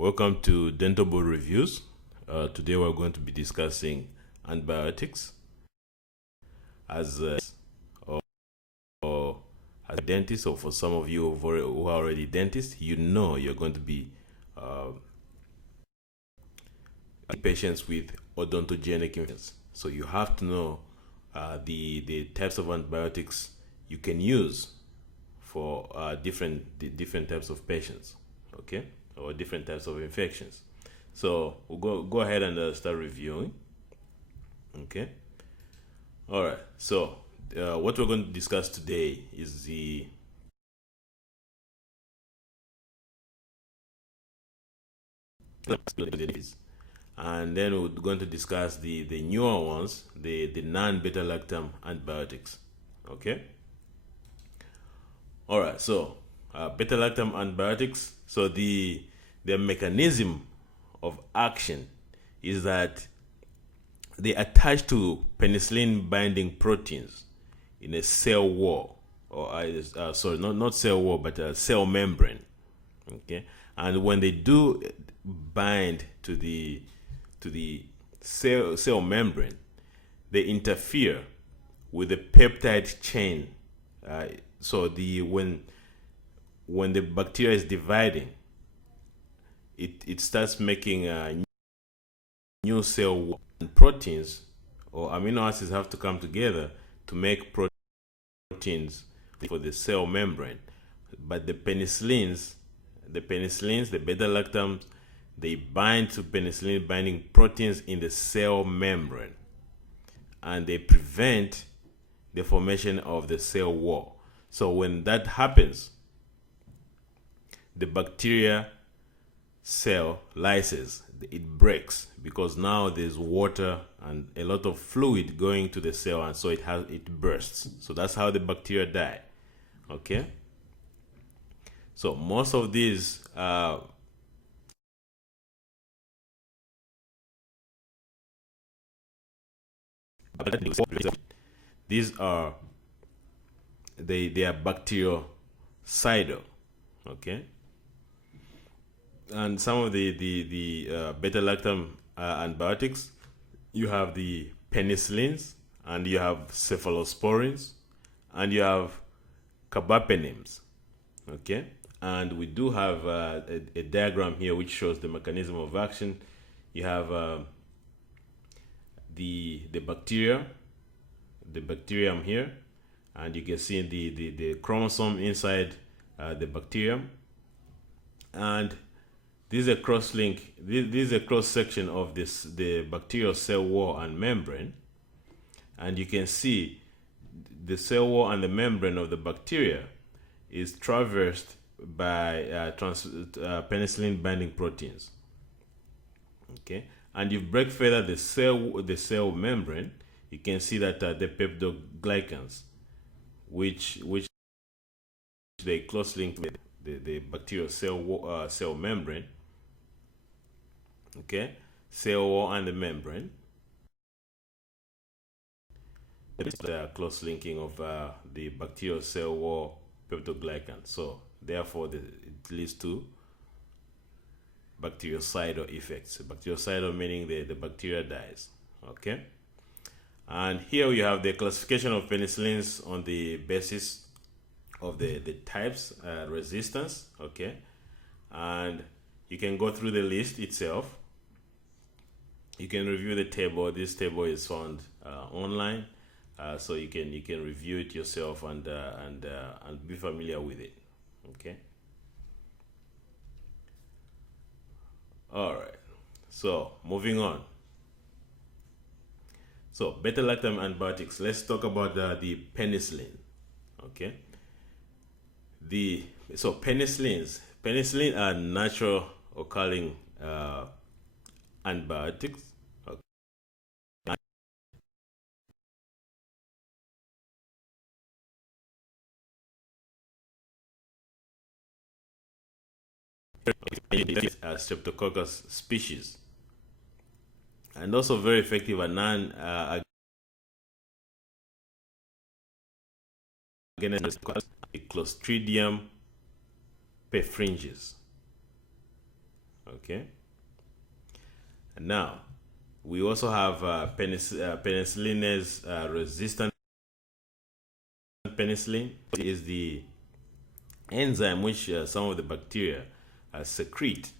Welcome to Dental Board Reviews. Today we're going to be discussing antibiotics. As a dentist, or for some of you who are already dentists, you know you're going to be patients with odontogenic infections. So you have to know the types of antibiotics you can use for different types of patients, okay, or different types of infections. So we'll go ahead and start reviewing. Okay. All right. So what we're going to discuss today is the and then we're going to discuss the newer ones, the non-beta-lactam antibiotics. Okay. All right. So beta-lactam antibiotics. So the mechanism of action is that they attach to penicillin binding proteins in a cell wall, or sorry, not cell wall, but a cell membrane. Okay, and when they do bind to the cell membrane, they interfere with the peptide chain. So when the bacteria is dividing, it starts making a new cell wall. And proteins or amino acids have to come together to make proteins for the cell membrane. But the penicillins, the beta-lactams, they bind to penicillin binding proteins in the cell membrane, and they prevent the formation of the cell wall. So when that happens, the bacteria cell lyses, it breaks, because now there's water and a lot of fluid going to the cell, and so it bursts. So that's how the bacteria die. Okay, so most of these they are bactericidal. Okay, and some of the beta-lactam antibiotics, you have the penicillins, and you have cephalosporins, and you have carbapenems. Okay, and we do have a diagram here which shows the mechanism of action. You have the bacterium here, and you can see the chromosome inside the bacterium, and this is a cross-link. This is a cross-section of the bacterial cell wall and membrane, and you can see the cell wall and the membrane of the bacteria is traversed by penicillin binding proteins. Okay, and you break further the cell membrane, you can see that the peptidoglycans, which they close link with the bacterial cell membrane. Okay, cell wall and the membrane. The close linking of the bacterial cell wall peptidoglycan. So therefore, it leads to bactericidal effects. Bactericidal meaning the bacteria dies. Okay, and here we have the classification of penicillins on the basis of the types, resistance. Okay, and you can go through the list itself. You can review the table. This table is found online, so you can review it yourself and be familiar with it. Okay. All right. So moving on. So beta-lactam antibiotics. Let's talk about the penicillin. Okay. So penicillin are natural occurring antibiotics. Streptococcus species, and also very effective at Clostridium perfringens. Okay. And now we also have penicillins resistant penicillin. It is the enzyme which some of the bacteria secrete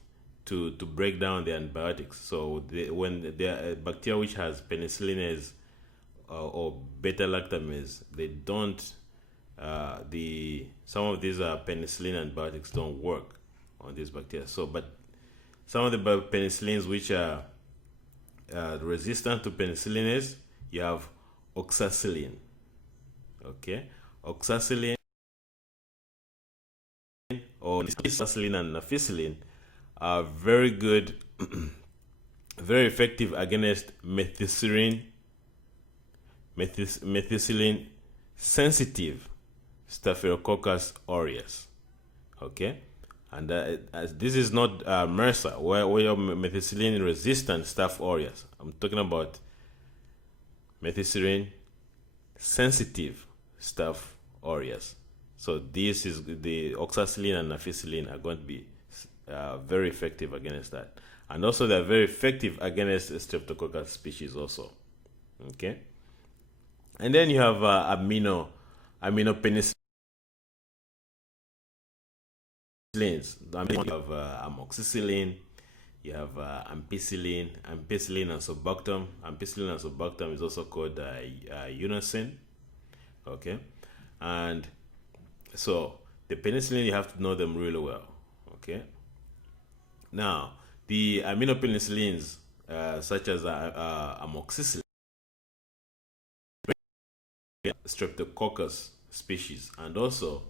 to break down the antibiotics. So when the bacteria which has penicillinase or beta-lactamase, they don't some of these penicillin antibiotics don't work on these bacteria. So but some of the penicillins which are resistant to penicillinase, you have oxacillin. Okay, oxacillin or oxacillin and nafcillin are very good, very effective against methicillin sensitive Staphylococcus aureus. Okay, and as this is not MRSA, where you're methicillin resistant Staph aureus. I'm talking about methicillin sensitive Staph aureus. So this is the oxacillin and nafcillin are going to be very effective against that, and also they're very effective against Streptococcus species also. Okay, and then you have aminopenicillins. You have amoxicillin, you have ampicillin and sulbactam. Ampicillin and sulbactam is also called unacin. Okay, and so the penicillin, you have to know them really well. Okay, now the aminopenicillins such as amoxicillin, Streptococcus species, and also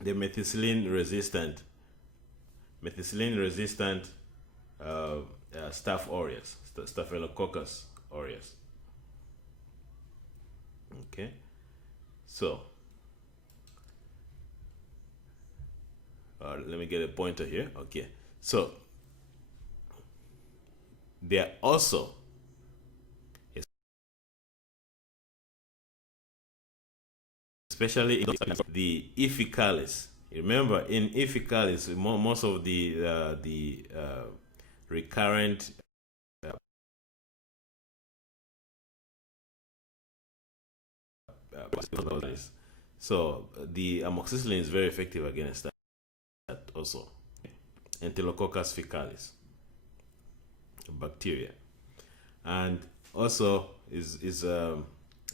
the methicillin resistant Staph aureus, Staphylococcus aureus. Okay, so let me get a pointer here. Okay, so there are also especially the Iphicalis. Remember, in Iphicalis, most of the recurrent so the amoxicillin is very effective against that also. Enterococcus faecalis bacteria, and also is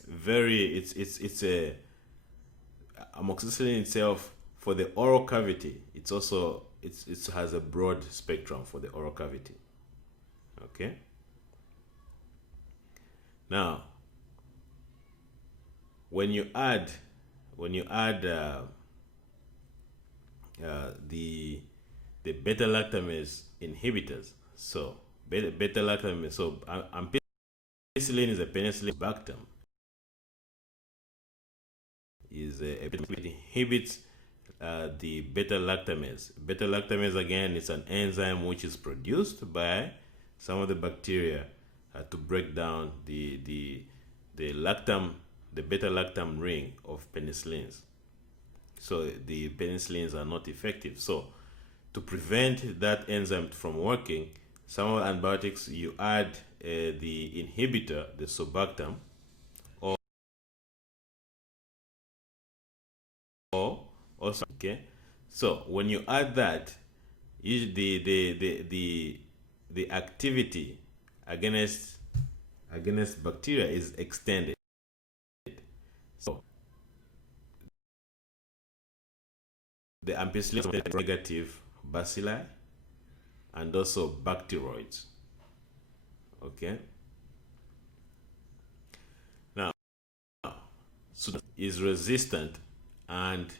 very it's a amoxicillin itself for the oral cavity. It's also it has a broad spectrum for the oral cavity. Okay, now when you add the beta-lactamase inhibitors, so beta-lactamase, so ampicillin is a penicillin bactam, is it inhibits the beta-lactamase. Beta-lactamase, again, is an enzyme which is produced by some of the bacteria to break down the beta-lactam ring of penicillins. So the penicillins are not effective. So to prevent that enzyme from working, some of the antibiotics, you add the inhibitor, the sulbactam, or also, okay. So when you add that, the activity against bacteria is extended. So the ampicillin negative bacilli and also bacteroids. Okay. Now, so is resistant, and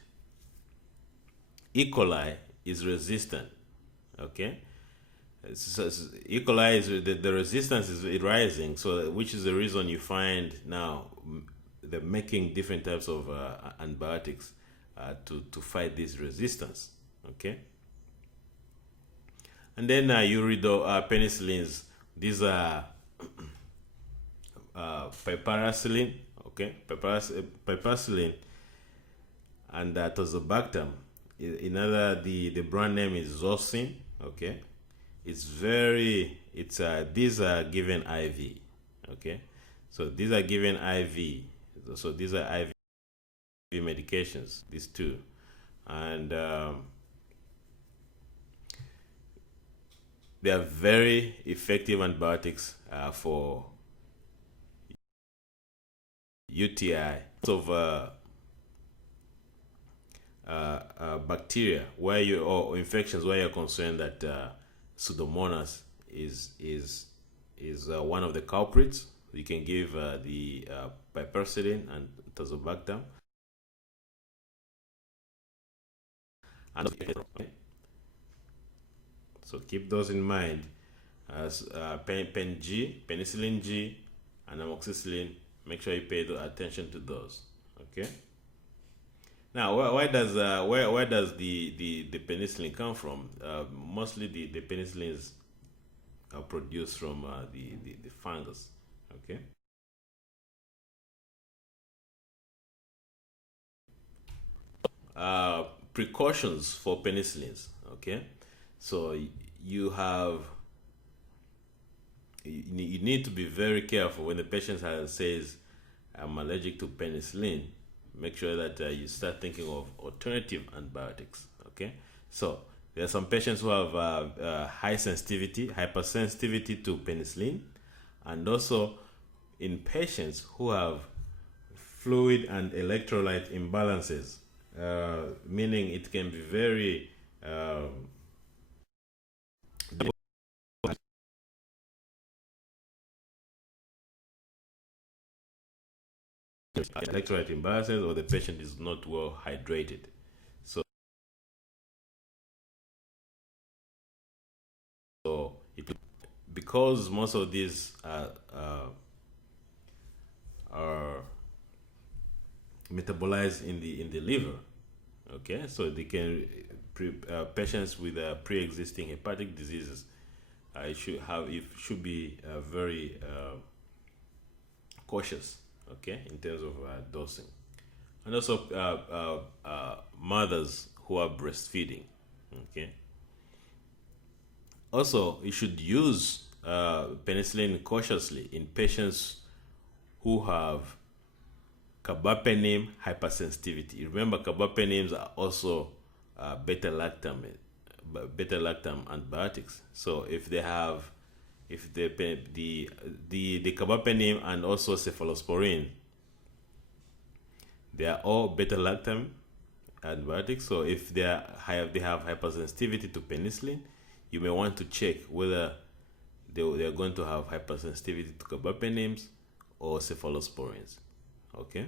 E. coli is resistant. Okay. So E. coli is the resistance is rising, so which is the reason you find now they're making different types of antibiotics to fight this resistance. Okay, and then penicillins. These are piperacillin. Okay, piperacillin and tazobactam. Another, the brand name is Zosyn. Okay, these are given IV. Okay, so these are given IV. So these are IV medications, these two, and they are very effective antibiotics for UTI of bacteria or infections where you're concerned that Pseudomonas is one of the culprits. You can give the Piperacillin and Tazobactam. So keep those in mind as Penicillin G, and Amoxicillin. Make sure you pay attention to those. Okay. Now, where does the penicillin come from? Mostly the penicillins are produced from the fungus. Okay. Precautions for penicillins. Okay, so you need to be very careful when the patient says, "I'm allergic to penicillin." Make sure that you start thinking of alternative antibiotics. Okay, so there are some patients who have high sensitivity, hypersensitivity to penicillin, and also in patients who have fluid and electrolyte imbalances, meaning it can be very electrolyte imbalances, or the patient is not well hydrated. So because most of these are metabolized in the liver. Okay, so they can patients with pre-existing hepatic diseases should be very cautious. Okay, in terms of dosing, and also mothers who are breastfeeding. Okay, also you should use penicillin cautiously in patients who have Carbapenem hypersensitivity. Remember, Carbapenems are also beta-lactam antibiotics. So if the Carbapenem and also Cephalosporin, they are all beta-lactam antibiotics. So if they have hypersensitivity to penicillin, you may want to check whether they are going to have hypersensitivity to Carbapenems or Cephalosporins. Okay.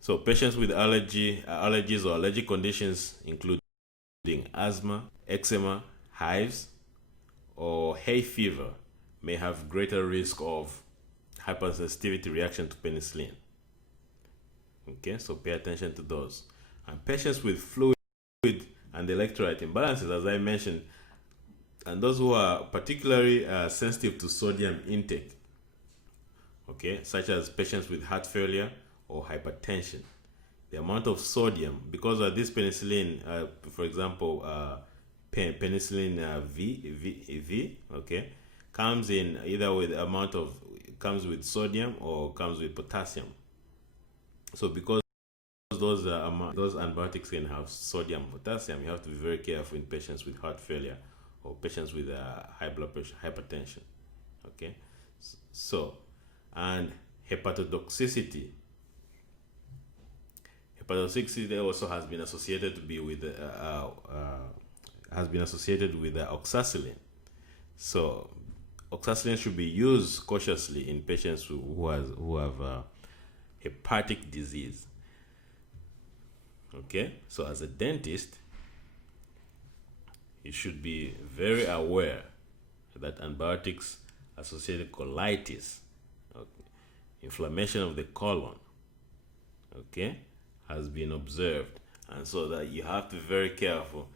So patients with allergies or allergic conditions, including asthma, eczema, hives, or hay fever, may have greater risk of hypersensitivity reaction to penicillin. Okay, so pay attention to those. And patients with fluid and electrolyte imbalances, as I mentioned, and those who are particularly sensitive to sodium intake. Okay, such as patients with heart failure or hypertension. The amount of sodium, because of this penicillin, for example, penicillin V, okay, comes in either with comes with sodium or comes with potassium. So because those antibiotics can have sodium, potassium, you have to be very careful in patients with heart failure or patients with high blood pressure, hypertension. Okay, so. And hepatotoxicity. Hepatotoxicity also has been associated with oxacillin. So oxacillin should be used cautiously in patients who have hepatic disease. Okay, so as a dentist, you should be very aware that antibiotics associated colitis, inflammation of the colon, okay, has been observed, and so that you have to be very careful,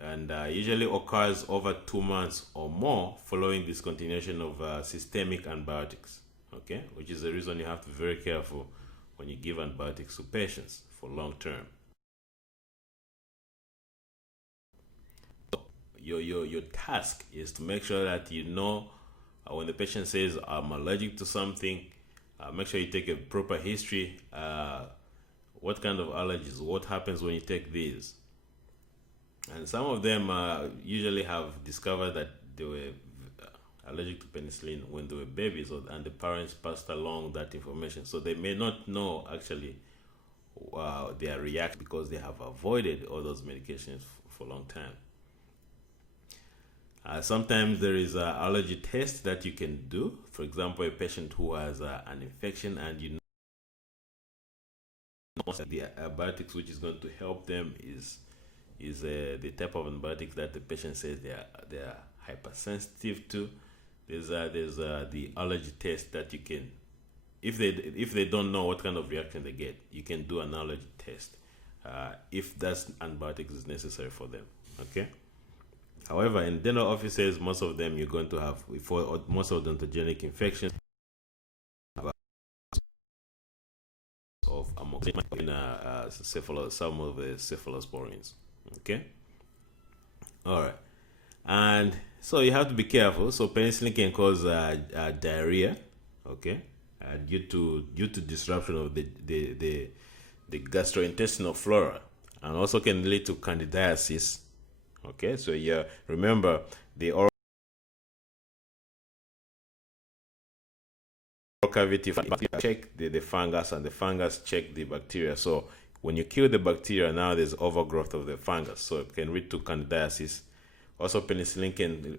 and usually occurs over 2 months or more following discontinuation of systemic antibiotics. Okay, which is the reason you have to be very careful when you give antibiotics to patients for long term. your task is to make sure that you know when the patient says I'm allergic to something, make sure you take a proper history. What kind of allergies? What happens when you take these? And some of them usually have discovered that they were allergic to penicillin when they were babies, and the parents passed along that information. So they may not know actually their reaction because they have avoided all those medications for a long time. Sometimes there is an allergy test that you can do. For example, a patient who has an infection and you know the antibiotics which is going to help them is the type of antibiotics that the patient says they are hypersensitive to. There's the allergy test that you can, if they don't know what kind of reaction they get, you can do an allergy test if that antibiotics is necessary for them. Okay. However, in dental offices, most of them you're going to have, for most of odontogenic infections, of amoxicillin, some of the cephalosporins. Okay. All right. And so you have to be careful. So penicillin can cause diarrhea. Okay. Due to disruption of the gastrointestinal flora, and also can lead to candidiasis. Okay, so yeah, remember the oral cavity check the fungus, and the fungus check the bacteria. So when you kill the bacteria, now there's overgrowth of the fungus, so it can lead to candidiasis. Also, penicillin can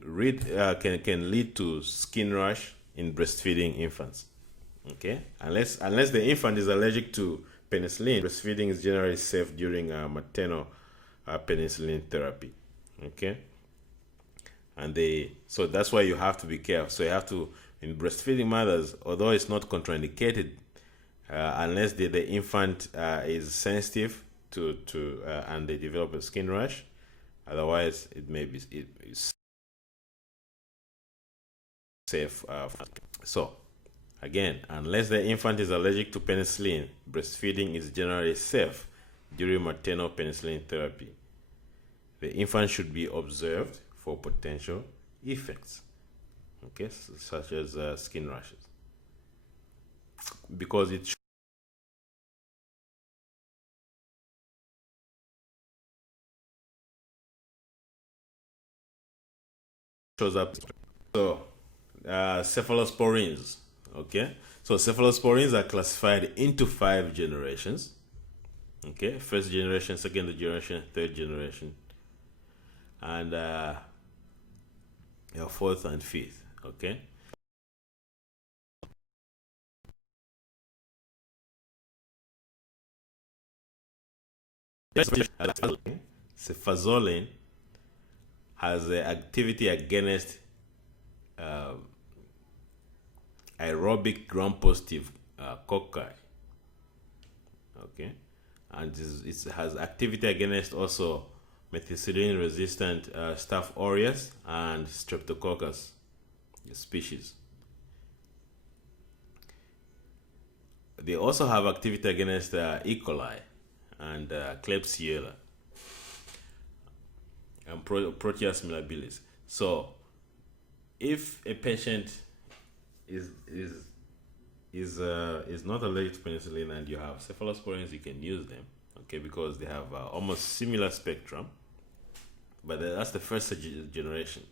lead to skin rash in breastfeeding infants. Okay, unless the infant is allergic to penicillin, breastfeeding is generally safe during maternal penicillin therapy. Okay, and so that's why you have to be careful. So you have to, in breastfeeding mothers, although it's not contraindicated, unless the infant is sensitive to and they develop a skin rash, otherwise it may be it's safe. So again, unless the infant is allergic to penicillin, breastfeeding is generally safe during maternal penicillin therapy. The infant should be observed for potential effects, okay, such as skin rashes, because it shows up. So cephalosporins, okay, so cephalosporins are classified into 5 generations. Okay, first generation, second generation, third generation, and your fourth and fifth. Okay, cefazolin has activity against aerobic gram-positive cocci. Okay, and it has activity against also methicillin-resistant Staph aureus and Streptococcus species. They also have activity against E. coli and Klebsiella and Proteus mirabilis. So, if a patient is not allergic to penicillin and you have cephalosporins, you can use them. Okay, because they have almost similar spectrum, but that's the first generation.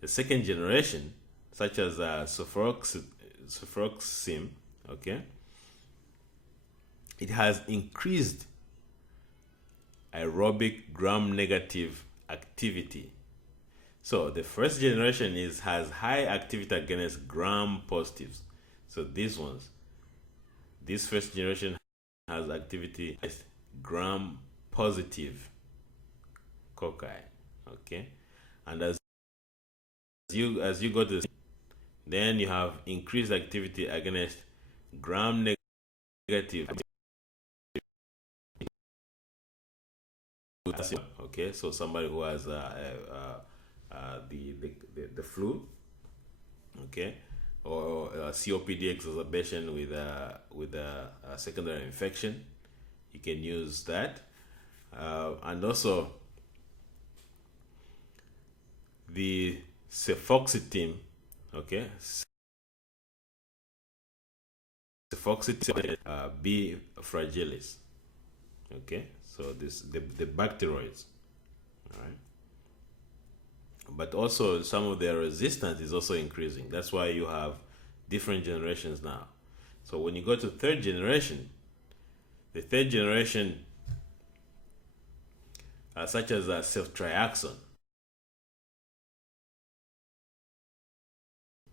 The second generation, such as cephalosporin, okay, it has increased aerobic gram-negative activity. So the first generation has high activity against gram-positives. So this first generation has activity against gram-positive cocci. Okay, and as you go to then you have increased activity against gram-negative. Okay, so somebody who has the flu, okay, or COPD exacerbation with a secondary infection, you can use that, and also the cefoxitin, okay, cefoxitin B fragilis, okay, so this the bacteroids, all right, but also some of their resistance is also increasing. That's why you have different generations now. So when you go to third generation, the third generation, such as ceftriaxone.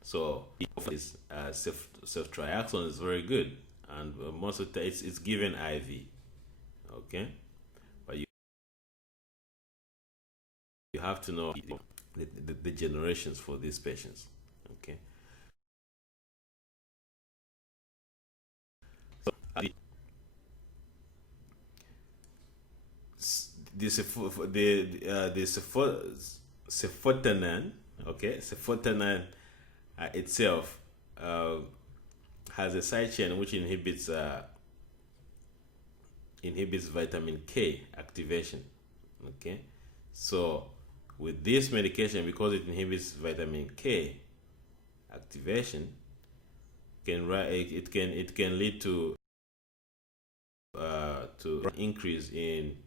So this ceftriaxone is very good, and most of the time it's given IV, okay. But you have to know the generations for these patients, okay. So the cefotanan, okay, cefotanan itself has a side chain which inhibits vitamin K activation, okay. So with this medication, because it inhibits vitamin K activation, it can lead to increase in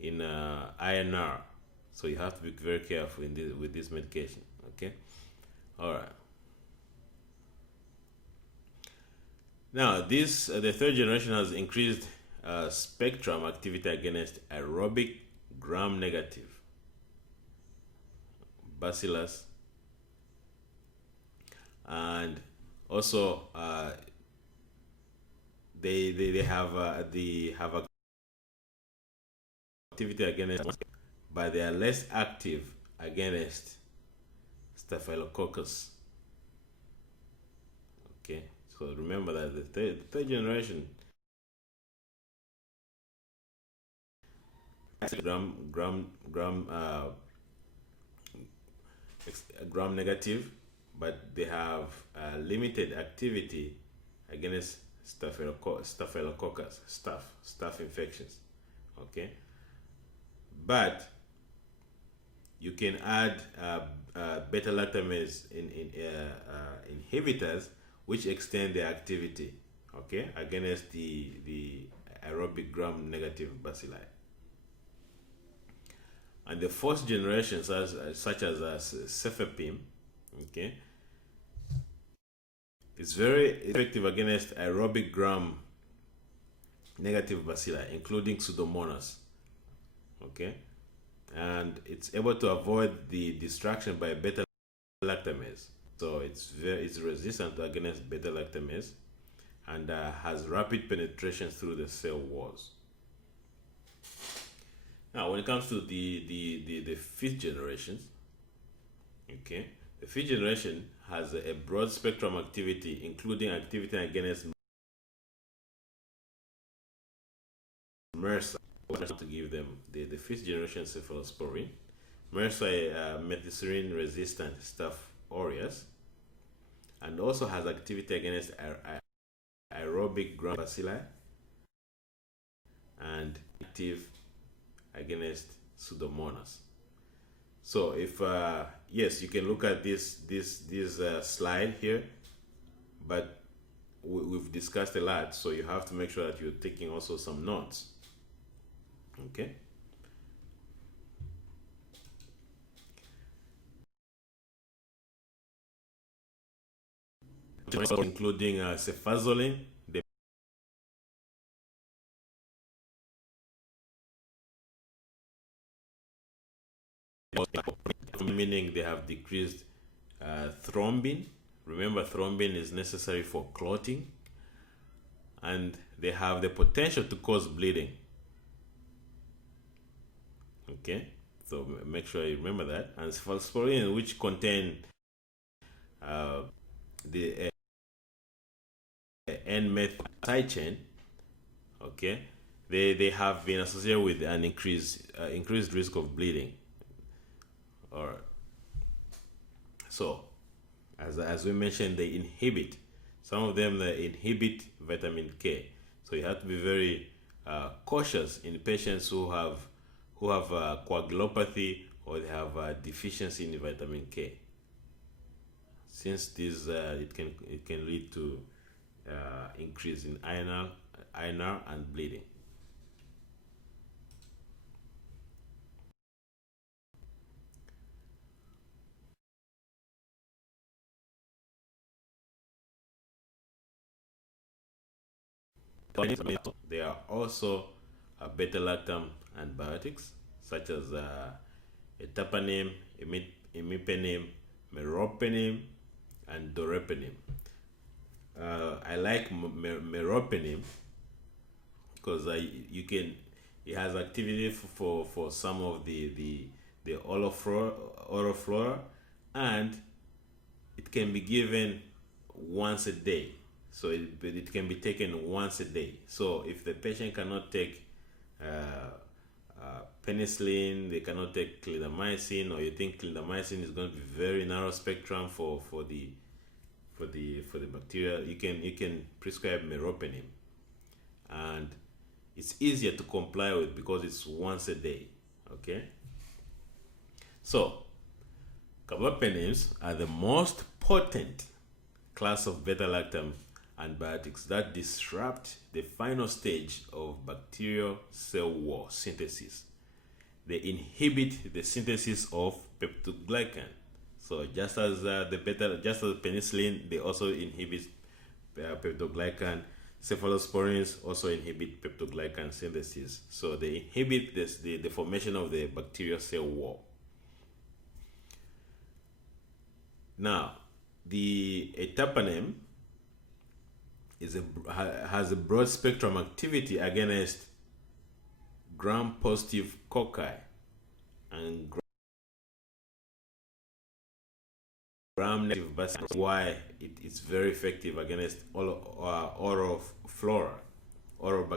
INR. So you have to be very careful with this medication, okay. All right. Now this the third generation has increased spectrum activity against aerobic gram-negative bacillus, and also they have activity against, but they are less active against Staphylococcus. Okay, so remember that the third generation gram negative, but they have limited activity against staphylococcus, staph infections. Okay, but you can add beta-lactamase inhibitors, which extend their activity, okay, against the aerobic gram-negative bacilli. And the fourth generation, such as cefepime, okay, is very effective against aerobic gram-negative bacilli, including Pseudomonas, okay, and it's able to avoid the distraction by beta-lactamase. So it's resistant against beta-lactamase, and has rapid penetration through the cell walls. Now, when it comes to the fifth generation, okay, the fifth generation has a broad spectrum activity, including activity against MRSA. To give them the fifth generation cephalosporin, MRSA, methicillin resistant Staph aureus, and also has activity against aerobic gram bacilli and active against Pseudomonas. So if yes, you can look at this slide here, but we've discussed a lot, so you have to make sure that you're taking also some notes. Okay. Including cefazolin, meaning they have decreased thrombin. Remember, thrombin is necessary for clotting, and they have the potential to cause bleeding. Okay, so make sure you remember that. And cephalosporin, which contain the N-meth side chain, okay, they have been associated with an increased risk of bleeding. All right. So, as we mentioned, they inhibit. Some of them they inhibit vitamin K. So you have to be very cautious in patients who have coagulopathy or they have a deficiency in vitamin K. Since this it can lead to increase in INR and bleeding. There are also beta-lactam antibiotics such as Etapanem, Imipenem, Meropenem, and Dorepenem. I like Meropenem because it has activity for some of the oral flora, and it can be given once a day. So it can be taken once a day. So if the patient cannot take penicillin, they cannot take clindamycin, or you think clindamycin is going to be very narrow spectrum for the bacteria, you can prescribe meropenem, and it's easier to comply with because it's once a day. Okay. So carbapenems are the most potent class of beta-lactam antibiotics that disrupt the final stage of bacterial cell wall synthesis. They inhibit the synthesis of peptidoglycan. So just as penicillin, they also inhibit peptidoglycan. Cephalosporins also inhibit peptidoglycan synthesis. So they inhibit the formation of the bacterial cell wall. Now, the Etapanem has a broad spectrum activity against gram-positive cocci and gram-negative bacilli. Why it's very effective against oral flora, oral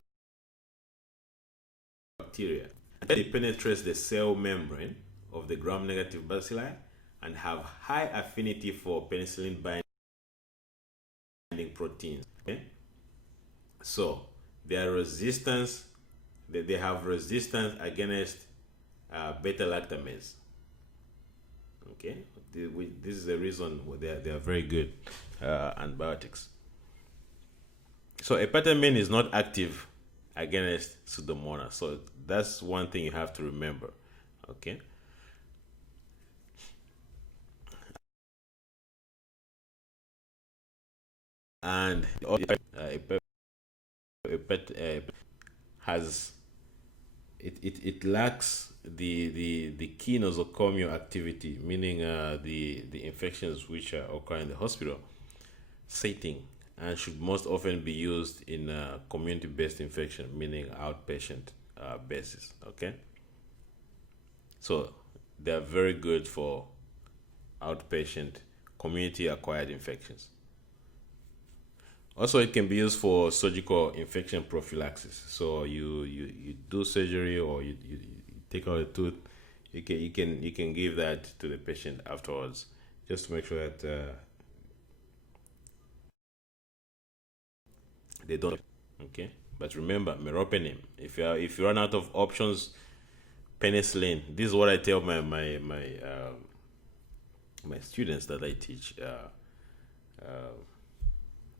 bacteria. It penetrates the cell membrane of the gram-negative bacilli and have high affinity for penicillin binding proteins. Okay? So their resistance, they have resistance against beta-lactamase. Okay, this is the reason they are very good antibiotics. So Etapanem is not active against Pseudomonas, so that's one thing you have to remember. Okay. And it lacks the key nosocomial activity, meaning the infections which occur in the hospital setting, and should most often be used in community-based infection, meaning outpatient basis. Okay, so they are very good for outpatient community-acquired infections. Also, it can be used for surgical infection prophylaxis. So you do surgery, or you take out a tooth. You can give that to the patient afterwards, just to make sure that they don't. Okay, but remember meropenem. If you run out of options, penicillin. This is what I tell my students that I teach.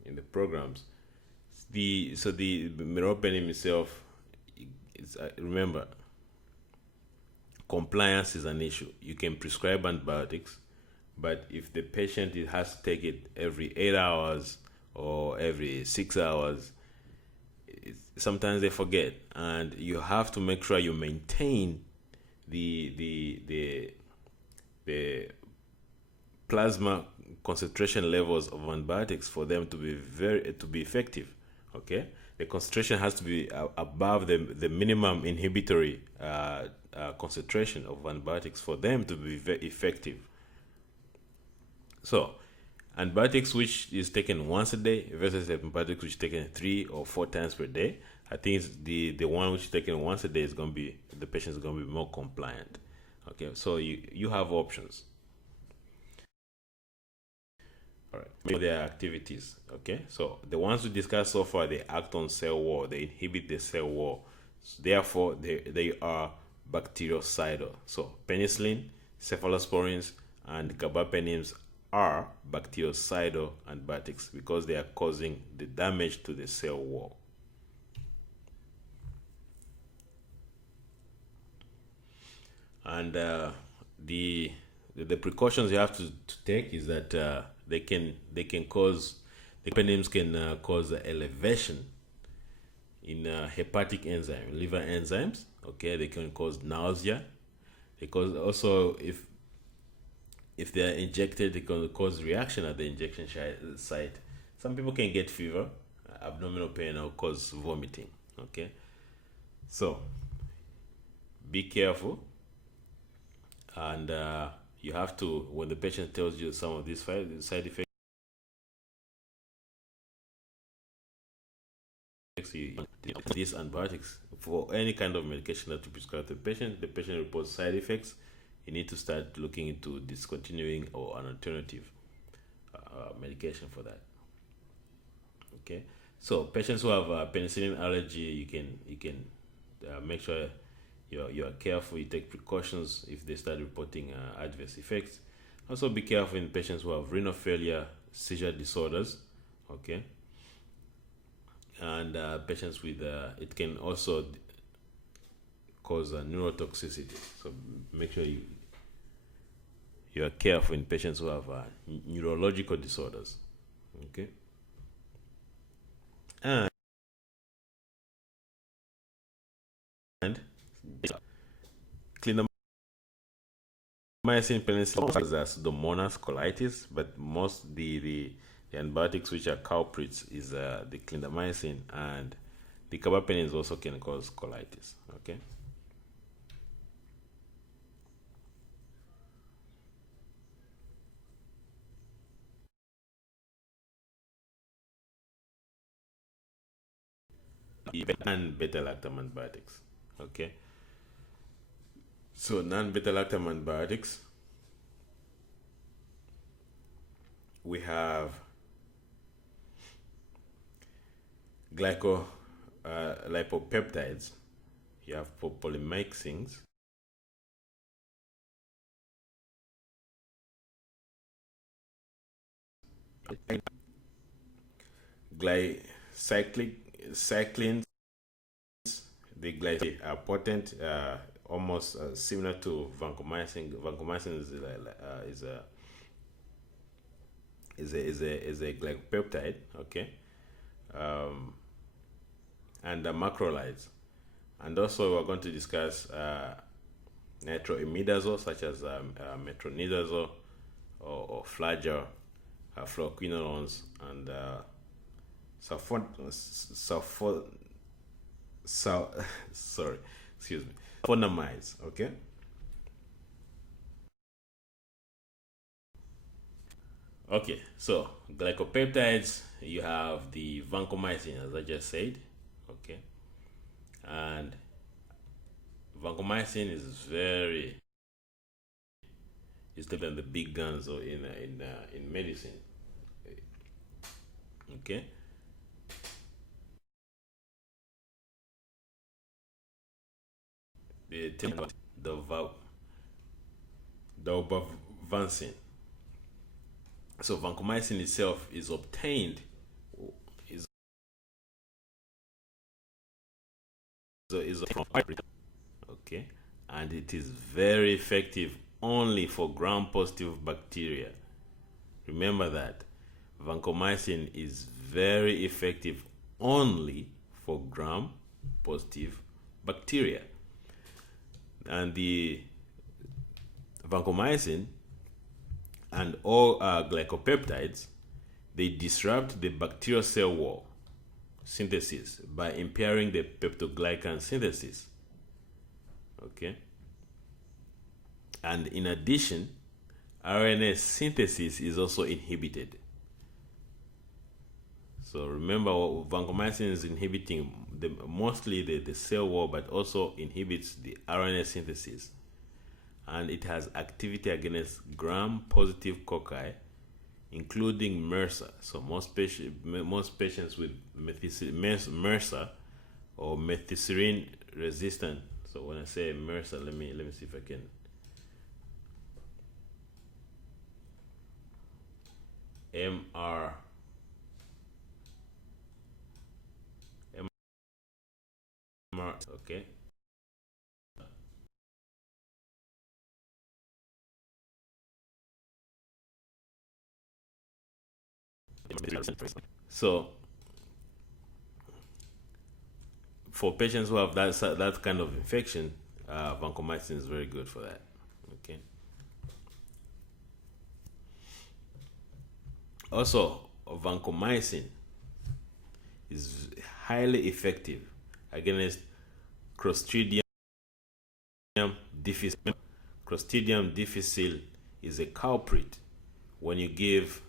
In the programs, the meropenem itself is, remember, compliance is an issue. You can prescribe antibiotics, but if the patient has to take it every 8 hours or every 6 hours, sometimes they forget, and you have to make sure you maintain the plasma concentration levels of antibiotics for them to be effective. Okay, the concentration has to be above the minimum inhibitory concentration of antibiotics for them to be very effective. So antibiotics which is taken once a day versus antibiotics which is taken 3 or 4 times per day, I think the one which is taken once a day is going to be, the patient is going to be more compliant. Okay, so you have options. All right, their activities. Okay, so the ones we discussed so far, they act on cell wall, they inhibit the cell wall. So therefore, they are bactericidal. So penicillin, cephalosporins, and carbapenems are bactericidal antibiotics because they are causing the damage to the cell wall. And the precautions you have to take is that they can cause, the carbapenems can cause elevation in hepatic enzyme, liver enzymes. Okay, they can cause nausea. They cause also, if they are injected, they can cause reaction at the injection site. Some people can get fever, abdominal pain, or cause vomiting. Okay, so be careful, and you have to, when the patient tells you some of these side effects, these antibiotics for any kind of medication that you prescribe to the patient reports side effects, you need to start looking into discontinuing or an alternative medication for that. Okay, so patients who have penicillin allergy, you can make sure you are careful, you take precautions if they start reporting adverse effects. Also be careful in patients who have renal failure, seizure disorders. Okay, and patients with it can also cause neurotoxicity, so make sure you are careful in patients who have neurological disorders. Okay, and clindamycin, penicillin causes Pseudomonas colitis, but most the antibiotics which are culprits is the clindamycin, and the carbapenems also can cause colitis. Okay. Non-Beta-Lactam antibiotics. Okay. So non-Beta-Lactam antibiotics, we have glycopeptides, you have polymyxins, glycyclines. The glycine are potent, almost similar to vancomycin. Vancomycin is a glycopeptide. Okay, and the macrolides, and also we're going to discuss nitroimidazole, such as metronidazole or flagyl, fluoroquinolones, and sulfonamides. Okay. Okay, so glycopeptides, you have the vancomycin, as I just said. Okay, and vancomycin is different than the big guns or in medicine. Okay. The vancomycin. So vancomycin itself is obtained, from okay, and it is very effective only for gram-positive bacteria. Remember that vancomycin is very effective only for gram-positive bacteria, and the vancomycin and all glycopeptides, they disrupt the bacterial cell wall synthesis by impairing the peptoglycan synthesis. Okay, and in addition, RNA synthesis is also inhibited. So remember, vancomycin is inhibiting mostly the cell wall, but also inhibits the RNA synthesis, and it has activity against gram-positive cocci, including MRSA. So most patients with MRSA or methicillin resistant, So when I say MRSA, let me see if I can. MR. Okay. So for patients who have that kind of infection, vancomycin is very good for that. Okay. Also, vancomycin is highly effective against Clostridium difficile. Clostridium difficile is a culprit when you give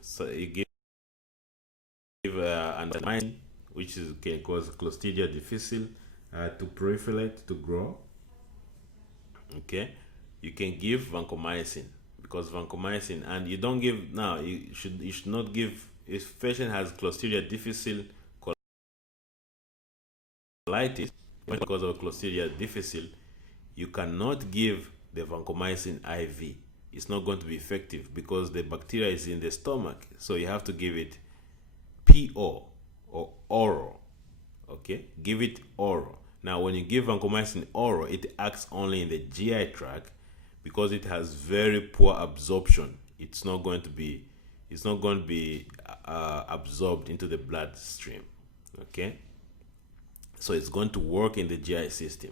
vancomycin, which can cause Clostridia difficile to proliferate, to grow. Okay, you can give vancomycin, because vancomycin, and you don't give now. You should not give if patient has Clostridia difficile colitis because of Clostridia difficile. You cannot give the vancomycin IV. It's not going to be effective because the bacteria is in the stomach. So you have to give it PO or oral. Okay, give it oral. Now, when you give vancomycin oral, it acts only in the GI tract because it has very poor absorption. It's not going to be absorbed into the bloodstream. Okay, so it's going to work in the GI system.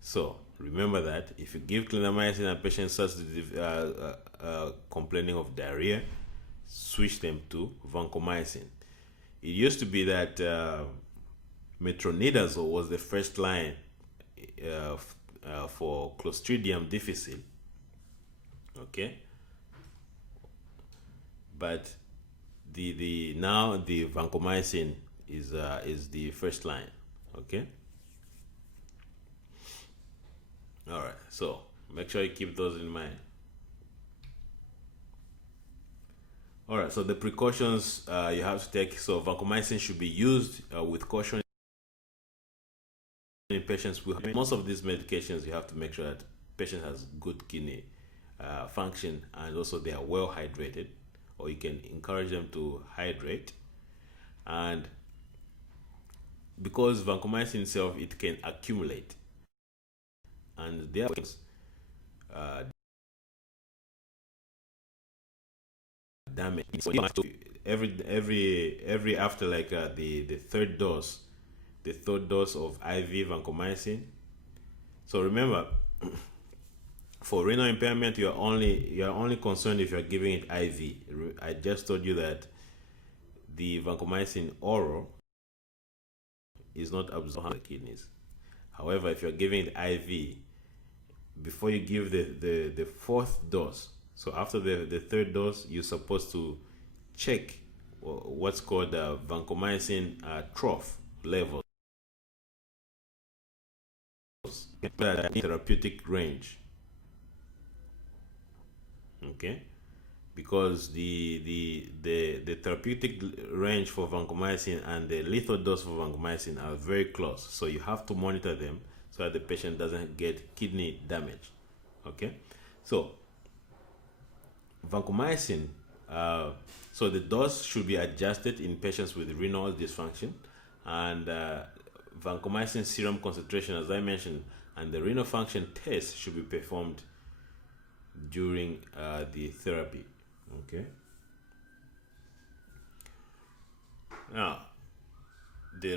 So remember that if you give clindamycin and patient starts complaining of diarrhea, switch them to vancomycin. It used to be that metronidazole was the first line for Clostridium difficile. Okay, but now the vancomycin is the first line. Okay. All right. So make sure you keep those in mind. All right. So the precautions you have to take. So vancomycin should be used with caution in patients with most of these medications. You have to make sure that patient has good kidney function, and also they are well hydrated, or you can encourage them to hydrate. And because vancomycin itself, it can accumulate, and therefore damage. So every after like the third dose of IV vancomycin. So remember, for renal impairment, you are only concerned if you are giving it IV. I just told you that the vancomycin oral is not absorbed in the kidneys. However, if you are giving it IV, before you give the fourth dose, so after the third dose, you're supposed to check what's called vancomycin trough levels, therapeutic range. Okay, because the therapeutic range for vancomycin and the lethal dose for vancomycin are very close, so you have to monitor them so that the patient doesn't get kidney damage. Okay, so vancomycin, so the dose should be adjusted in patients with renal dysfunction, and vancomycin serum concentration, as I mentioned, and the renal function test should be performed during the therapy. Okay. Now, the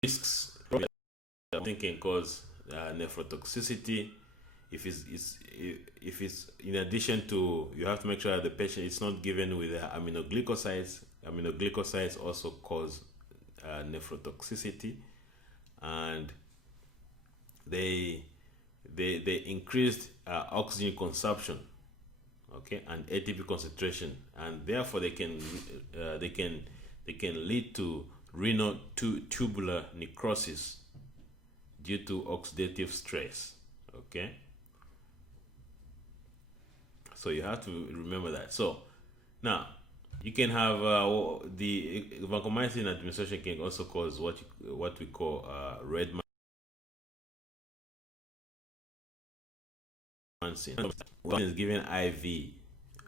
risks can cause nephrotoxicity. If it's in addition to, you have to make sure that the patient is not given with aminoglycosides. Aminoglycosides also cause nephrotoxicity, and they increased oxygen consumption, okay, and ATP concentration, and therefore they can lead to renal tubular necrosis due to oxidative stress. Okay, so you have to remember that. So now you can have the vancomycin administration can also cause what we call red One is given IV,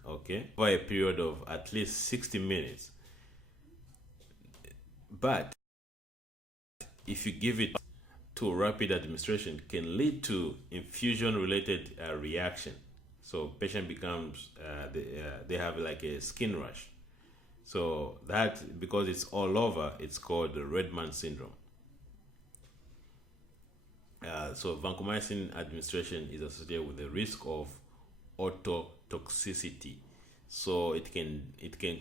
okay, for a period of at least 60 minutes. But if you give it too rapid administration, can lead to infusion-related reaction. So patient becomes they have like a skin rash. So that, because it's all over, it's called the Redman syndrome. So vancomycin administration is associated with the risk of ototoxicity. So it can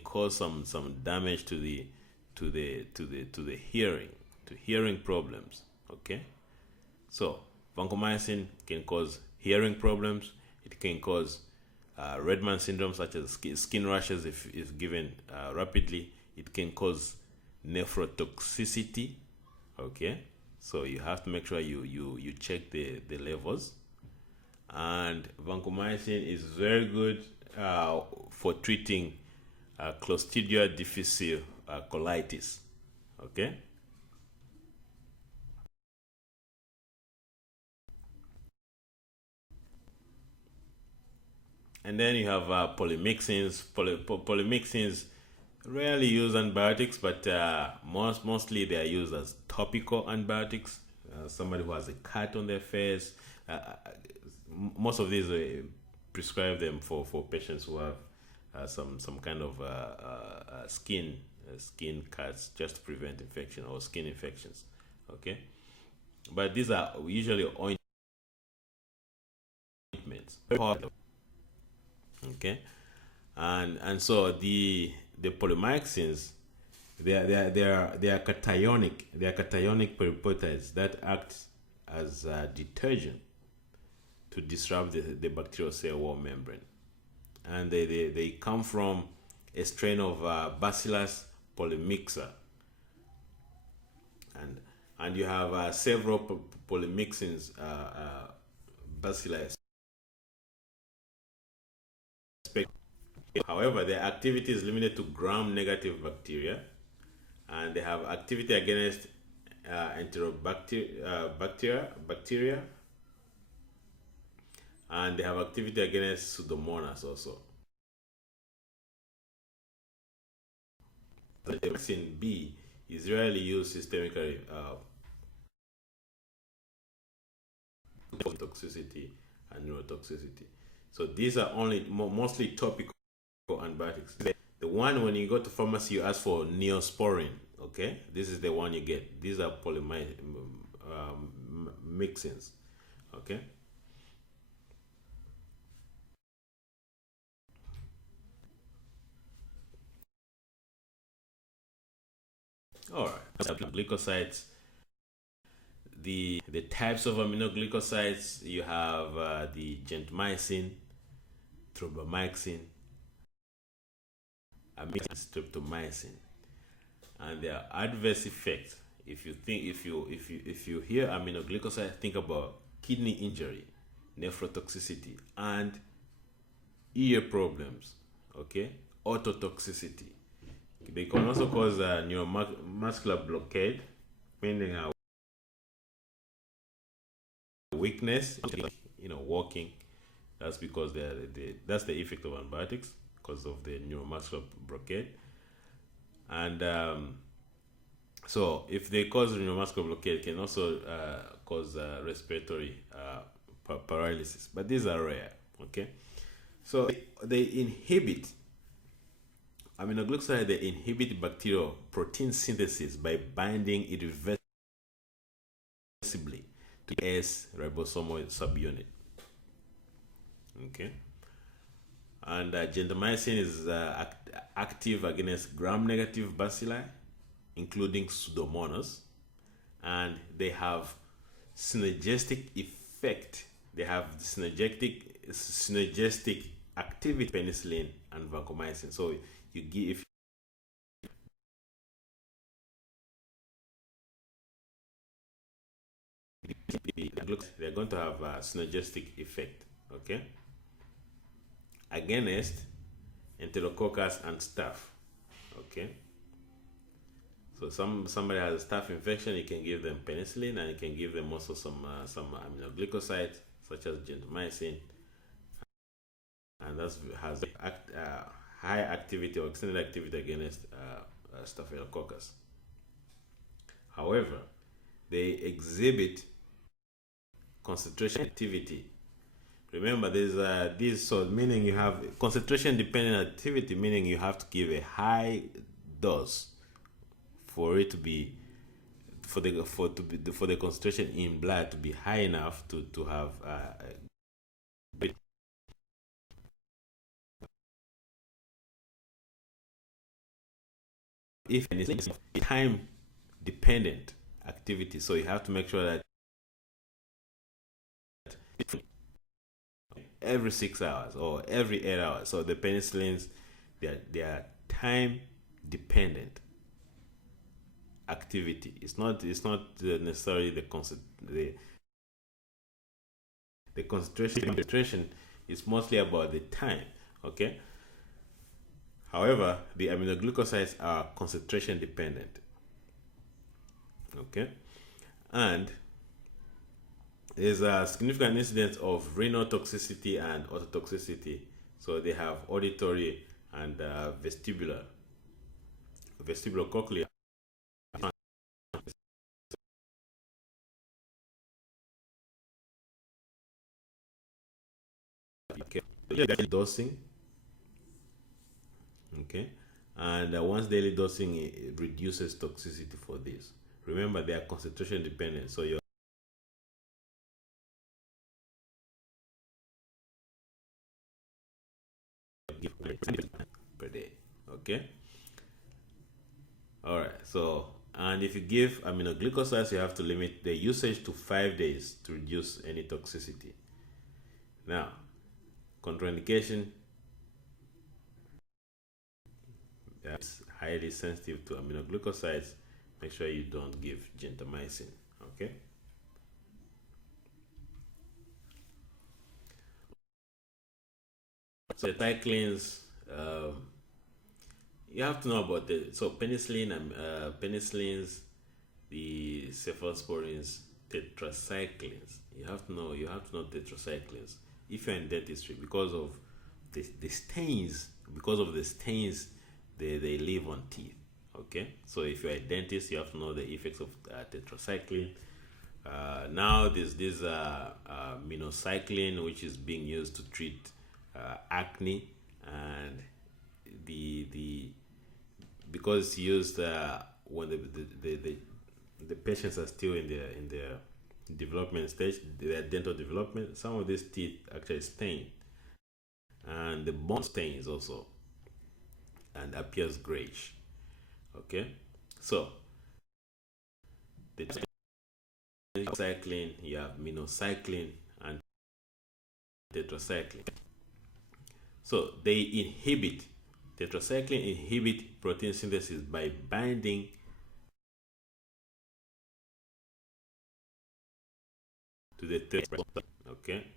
cause some damage to the hearing problems. Okay, so vancomycin can cause hearing problems. It can cause Redman syndrome, such as skin rashes if given rapidly. It can cause nephrotoxicity. Okay, so you have to make sure you check the levels. And vancomycin is very good for treating Clostridia difficile colitis. Okay. And then you have polymyxins. Polymyxins rarely use antibiotics, but mostly they are used as topical antibiotics. Somebody who has a cut on their face, most of these prescribe them for patients who have some kind of skin cuts, just to prevent infection or skin infections. Okay, but these are usually ointments. Okay, and so the polymyxins, they are cationic peptides that act as a detergent to disrupt the bacterial cell wall membrane, and they come from a strain of Bacillus polymyxa, and you have several polymyxins bacilli. However, their activity is limited to gram-negative bacteria, and they have activity against bacteria, and they have activity against Pseudomonas also. The vaccine B is rarely used systemically for toxicity and neurotoxicity. So these are only mostly topical antibiotics. The one, when you go to pharmacy, you ask for Neosporin. Okay, this is the one you get. These are polymyxins. Okay. All right. Glycosides. The types of aminoglycosides, you have the gentamicin, thromycin, streptomycin, and their adverse effects. If you hear aminoglycoside, think about kidney injury, nephrotoxicity, and ear problems. Okay, ototoxicity. They can also cause neuromuscular blockade, meaning weakness, walking. That's because that's the effect of antibiotics, because of the neuromuscular blockade. And so if they cause neuromuscular blockade, it can also cause respiratory paralysis, but these are rare. Okay, so they inhibit aminoglycoside. They inhibit bacterial protein synthesis by binding irreversibly to S ribosomal subunit. Okay, and gentamicin is active against gram-negative bacilli, including Pseudomonas, and they have synergistic effect. They have synergistic activity, penicillin and vancomycin. So you give, they're going to have a synergistic effect. Okay, against enterococcus and staph. Okay, so somebody has a staph infection, you can give them penicillin, and you can give them also some aminoglycosides such as gentamicin and that has high activity or extended activity against Staphylococcus. However, they exhibit concentration activity. Remember, there's this, so meaning you have concentration dependent activity, meaning you have to give a high dose for it to be for the concentration in blood to be high enough to have if it's time dependent activity, so you have to make sure that every 6 hours or every 8 hours. So the penicillins, they are time dependent activity. It's not necessarily the concentration is mostly about the time. Okay. However, the aminoglycosides are concentration dependent. Okay, and there's a significant incidence of renal toxicity and ototoxicity. So they have auditory and vestibulocochlear. Okay, dosing. Okay, and once daily dosing, it reduces toxicity for this. Remember, they are concentration dependent, so you're per day. Okay, all right. So, and if you give aminoglycosides, you have to limit the usage to 5 days to reduce any toxicity. Now, contraindication: that's highly sensitive to aminoglycosides. Make sure you don't give gentamicin. Okay. So tetracyclines, you have to know about penicillin and penicillins, the cephalosporins, tetracyclines. You have to know tetracyclines if you're in dentistry, because of the stains. Because of the stains, they leave on teeth. Okay, so if you're a dentist, you have to know the effects of tetracycline. Now there's this minocycline, which is being used to treat acne, and because it's used when the patients are still in their development stage, their dental development. Some of these teeth actually stain, and the bone stains also, and appears grayish. Okay, so the cycline, you have minocycline and tetracycline. So tetracycline inhibit protein synthesis by binding to the okay,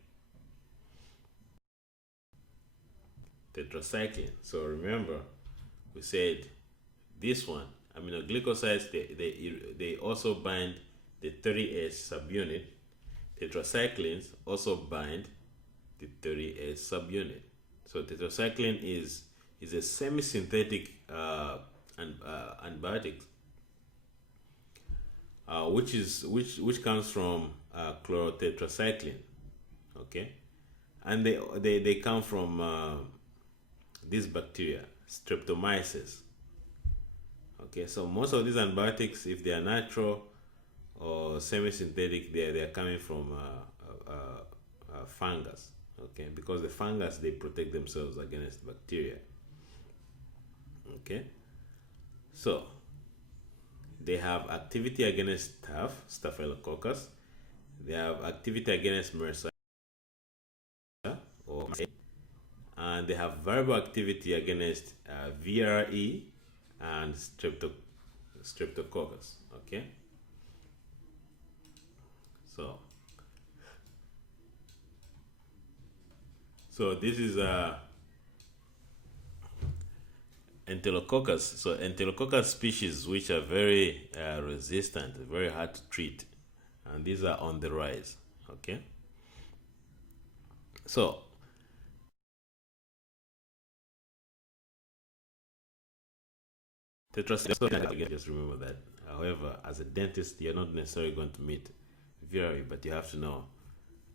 tetracycline. So remember, we said this one, aminoglycosides, they also bind the 30S subunit. Tetracyclines also bind the 30S subunit. So tetracycline is a semi-synthetic antibiotic, which comes from chlorotetracycline. Okay, and they come from this bacteria, Streptomyces. Okay, so most of these antibiotics, if they are natural or semi-synthetic, they are coming from fungus. Okay, because the fungus, they protect themselves against bacteria. Okay, so they have activity against Staphylococcus. They have activity against MRSA, and they have variable activity against VRE and Streptococcus. Okay, so this is Enterococcus. So Enterococcus species, which are very resistant, very hard to treat, and these are on the rise. Okay, so Tetracycline, just remember that. However, as a dentist, you're not necessarily going to meet VRE, but you have to know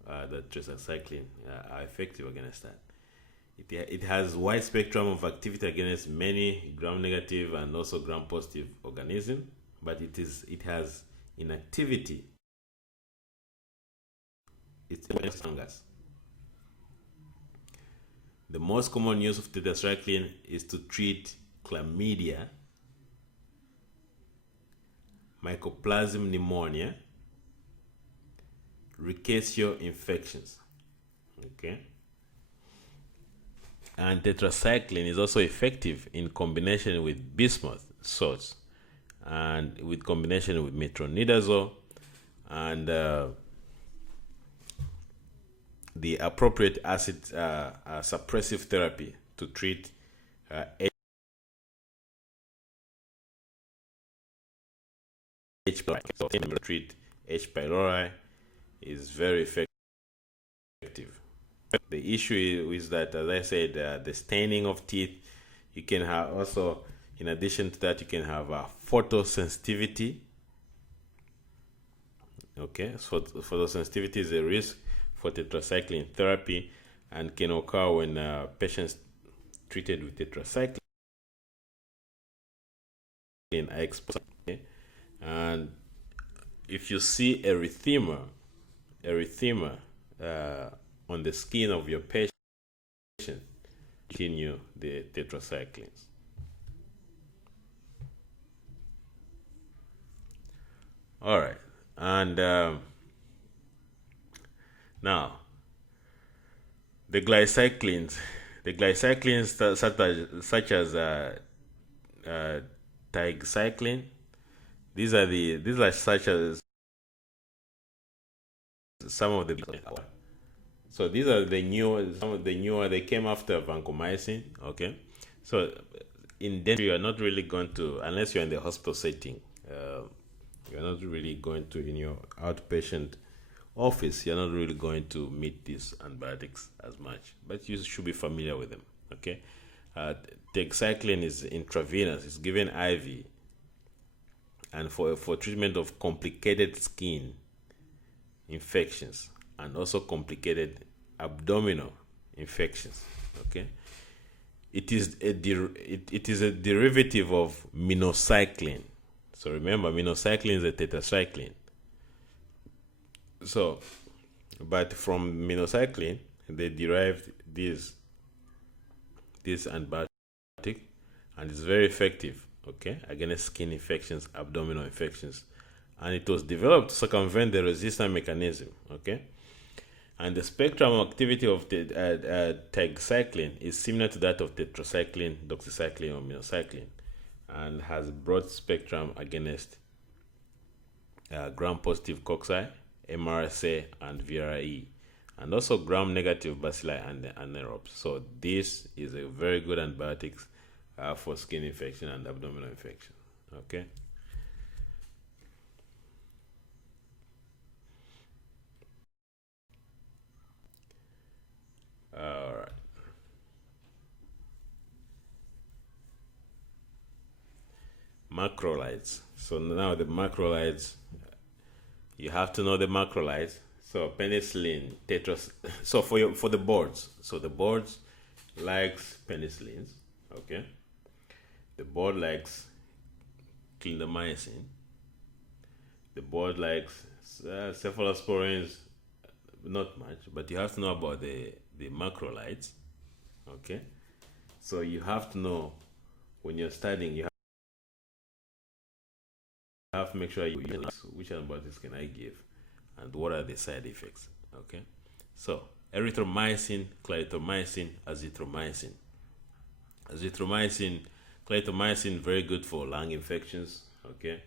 that tetracycline are effective against that. It has wide spectrum of activity against many gram-negative and also gram-positive organisms, but it has inactivity. It's against fungus. The most common use of tetracycline is to treat chlamydia, mycoplasma pneumonia, rickettsial infections. Okay. And tetracycline is also effective in combination with bismuth salts and with combination with metronidazole and the appropriate acid suppressive therapy to treat H. pylori. So, treat H. pylori is very effective. The issue is that, as I said, the staining of teeth. You can have also, in addition to that, you can have photosensitivity. Okay, so photosensitivity is a risk for tetracycline therapy and can occur when patients treated with tetracycline are exposed. Okay? And if you see erythema on the skin of your patient, continue the tetracyclines. All right, and now the glycyclines such as tigecycline. These are such as some of the. So these are some of the newer. They came after vancomycin. Okay, so in dentistry, you are not really going to, unless you're in the hospital setting, you're not really going to, in your outpatient office, you're not really going to meet these antibiotics as much, but you should be familiar with them. Okay, tigecycline is intravenous. It's given IV, and for treatment of complicated skin infections and also complicated abdominal infections. Okay, it is a derivative of minocycline. So remember, minocycline is a tetracycline. So, but from minocycline, they derived this antibiotic, and it's very effective. Okay, against skin infections, abdominal infections, and it was developed to circumvent the resistance mechanism. Okay. And the spectrum of activity of the tigecycline is similar to that of tetracycline, doxycycline, or minocycline, and has broad spectrum against gram-positive cocci, MRSA, and VRE, and also gram-negative bacilli and anaerobes. So this is a very good antibiotic for skin infection and abdominal infection. Okay. All right. Macrolides. So now the macrolides, you have to know the macrolides. So penicillin, so for the boards. So the boards likes penicillins. Okay. The board likes clindamycin. The board likes cephalosporins, not much, but you have to know about the macrolides. Okay, so you have to know when you're studying, you have to make sure you know which antibiotics can I give and what are the side effects. Okay, so erythromycin, clarithromycin, azithromycin, clarithromycin, very good for lung infections. Okay,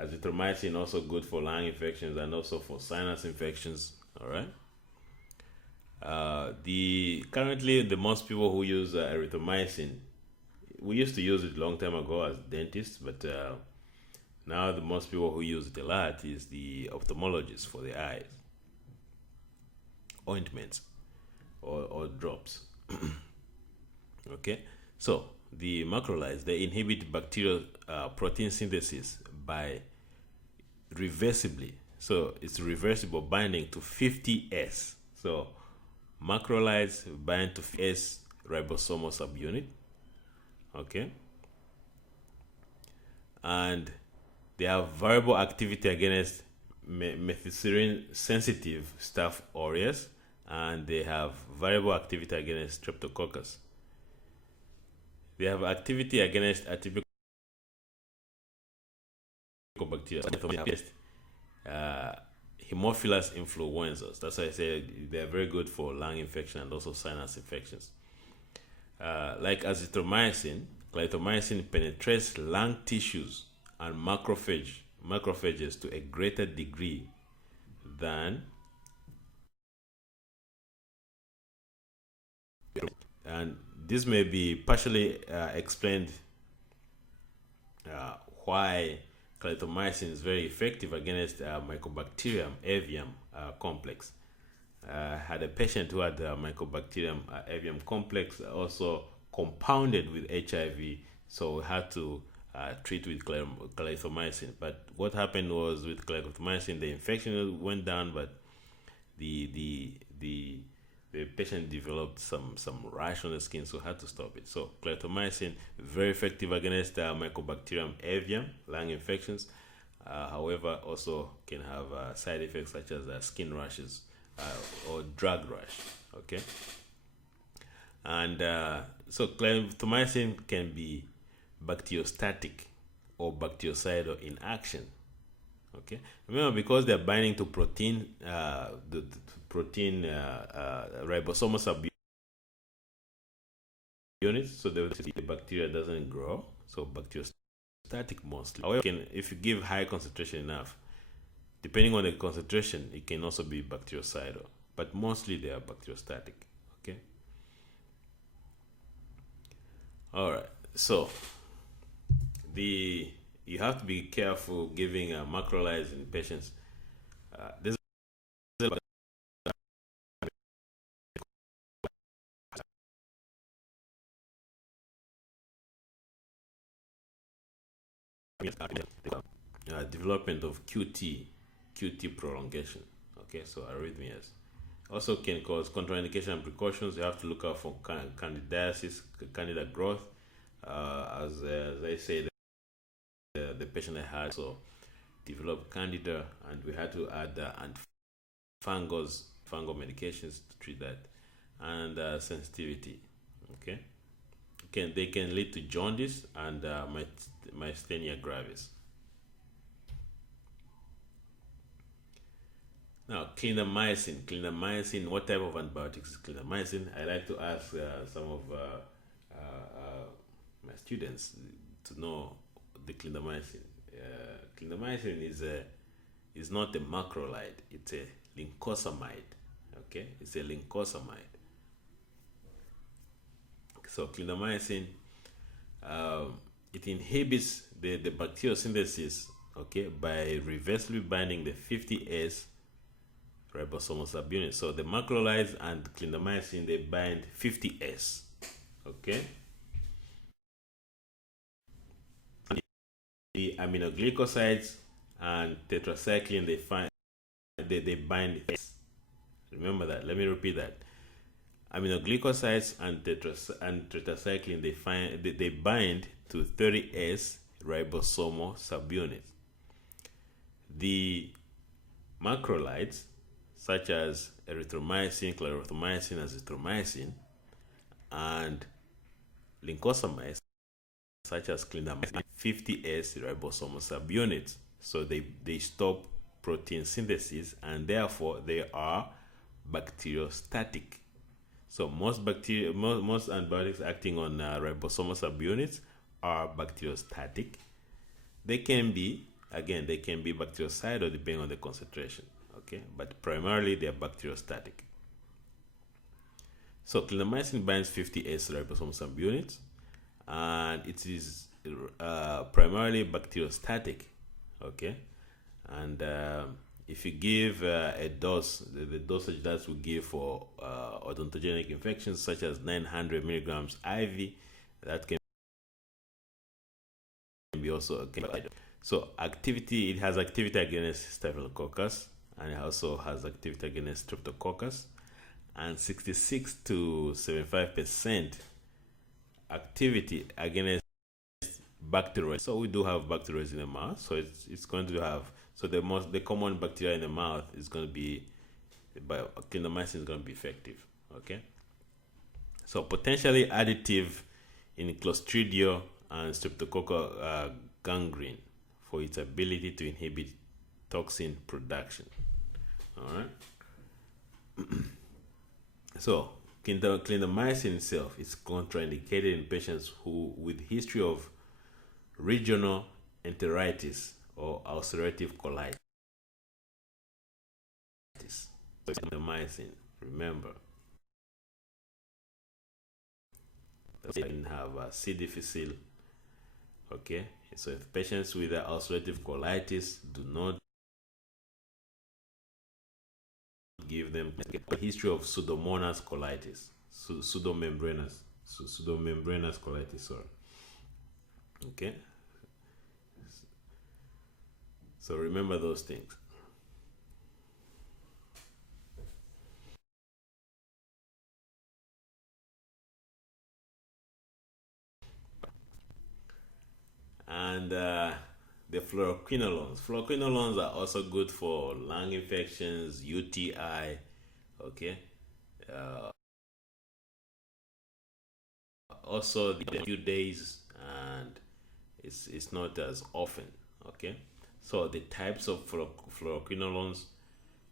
azithromycin also good for lung infections and also for sinus infections. All right. Currently the most people who use erythromycin, we used to use it a long time ago as dentists, but now the most people who use it a lot is the ophthalmologists for the eyes, ointments or drops. Okay, so the macrolides, they inhibit bacterial protein synthesis by reversibly. So it's reversible binding to 50S. So macrolides bind to S ribosomal subunit. Okay. And they have variable activity against methicillin sensitive Staph aureus, and they have variable activity against Streptococcus. They have activity against atypical bacteria, Haemophilus influenzae. That's why I say they're very good for lung infection and also sinus infections. Like azithromycin, clindamycin penetrates lung tissues and macrophages to a greater degree than, and this may be partially explained why clindamycin is very effective against Mycobacterium avium complex. Had a patient who had Mycobacterium avium complex, also compounded with HIV, so we had to treat with clindamycin. But what happened was with clindamycin, the infection went down, but the patient developed some rash on the skin, so had to stop it. So clindamycin, very effective against Mycobacterium avium lung infections. However, also can have side effects such as skin rashes or drug rash. Okay, and so clindamycin can be bacteriostatic or bactericidal in action. Okay, remember, because they're binding to protein, the protein ribosomal subunits, so the bacteria doesn't grow. So bacteriostatic mostly. However, if you give high concentration enough, depending on the concentration, it can also be bactericidal, but mostly they are bacteriostatic. Okay. All right. So you have to be careful giving macrolides in patients. This development of QT prolongation. Okay, so arrhythmias also can cause contraindication and precautions. You have to look out for candidiasis, candida growth. As I say, the patient I had so developed candida, and we had to add fungal medications to treat that, and sensitivity. Okay, they can lead to jaundice and myasthenia gravis. Now, clindamycin. What type of antibiotics is clindamycin? I like to ask some of my students to know the clindamycin. Clindamycin is not a macrolide; it's a lincosamide. Okay, it's a lincosamide. So clindamycin, it inhibits the bacterial synthesis. Okay, by reversibly binding the 50S ribosomal subunit. So the macrolides and clindamycin, they bind 50S. Okay. The aminoglycosides and tetracycline, they bind S. Remember that. Let me repeat that. Aminoglycosides and tetracycline, they bind to 30S ribosomal subunits. The macrolides, such as erythromycin, clarithromycin, azithromycin, and lincosamides, such as clindamycin, 50S ribosomal subunits. So they stop protein synthesis, and therefore they are bacteriostatic. So most antibiotics acting on ribosomal subunits are bacteriostatic. They can be bactericidal depending on the concentration. Okay, but primarily they are bacteriostatic. So clindamycin binds 50S ribosomal subunits, and it is primarily bacteriostatic. Okay, and if you give a dose, the dosage that we give for odontogenic infections such as 900 milligrams IV, that can be also so activity. It has activity against Staphylococcus, and it also has activity against Streptococcus, and 66 to 75% activity against bacteria. So we do have bacteria in the mouth, so it's going to have, so the common bacteria in the mouth is going to be, clindamycin is going to be effective. Okay, so potentially additive in Clostridium and Streptococcal gangrene for its ability to inhibit toxin production. All right. So clindamycin itself is contraindicated in patients who with history of regional enteritis or ulcerative colitis. So clindamycin, remember, they can have C. difficile. Okay, so if patients with ulcerative colitis, do not give them a history of pseudomonas colitis, pseudomembranous colitis. Sorry. Okay, so remember those things. And the fluoroquinolones. Fluoroquinolones are also good for lung infections, UTI. Okay. Also, the few days, and it's not as often. Okay. So the types of fluoroquinolones.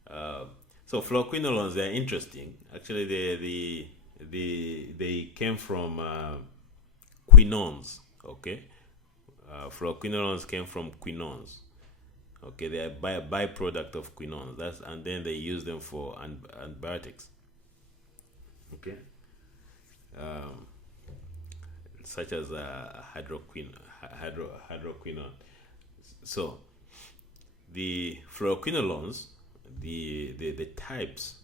So fluoroquinolones, they're interesting. Actually, they came from quinones. Okay. Fluoroquinolones came from quinones. Okay, they are a byproduct of quinones. And then they use them for antibiotics. Okay, such as hydroquinone. So the fluoroquinolones, the types